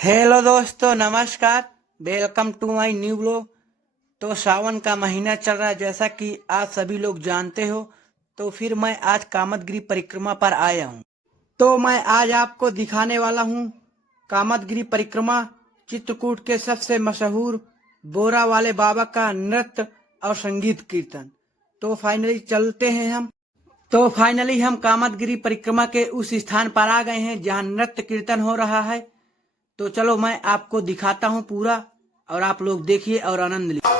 हेलो दोस्तों, नमस्कार। Welcome to my new blog. तो सावन का महीना चल रहा है, जैसा कि आप सभी लोग जानते हो। तो फिर मैं आज कामदगिरी परिक्रमा पर आया हूँ। तो मैं आज आपको दिखाने वाला हूँ कामदगिरी परिक्रमा, चित्रकूट के सबसे मशहूर बोरा वाले बाबा का नृत्य और संगीत कीर्तन। तो फाइनली हम कामदगिरी परिक्रमा के उस स्थान पर आ गए हैं जहाँ नृत्य कीर्तन हो रहा है। तो चलो मैं आपको दिखाता हूँ पूरा, और आप लोग देखिए और आनंद लीजिए।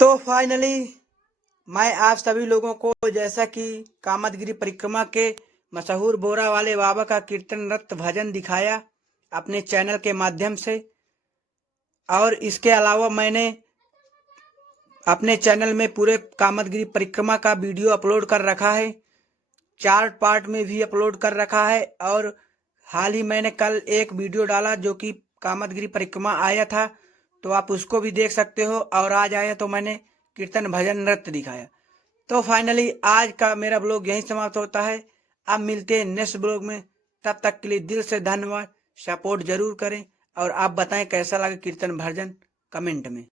तो फाइनली मैं आप सभी लोगों को, जैसा कि कामदगिरी परिक्रमा के मशहूर बोरा वाले बाबा का कीर्तन नृत्य भजन दिखाया अपने चैनल के माध्यम से, और इसके अलावा मैंने अपने चैनल में पूरे कामदगिरी परिक्रमा का वीडियो अपलोड कर रखा है, 4 पार्ट में भी अपलोड कर रखा है। और हाल ही मैंने कल एक वीडियो डाला जो कि कामदगिरी परिक्रमा आया था, तो आप उसको भी देख सकते हो। और आज आया तो मैंने कीर्तन भजन नृत्य दिखाया। तो फाइनली आज का मेरा ब्लॉग यहीं समाप्त होता है। अब मिलते हैं नेक्स्ट ब्लॉग में, तब तक के लिए दिल से धन्यवाद। सपोर्ट जरूर करें और आप बताएं कैसा लगा कीर्तन भजन कमेंट में।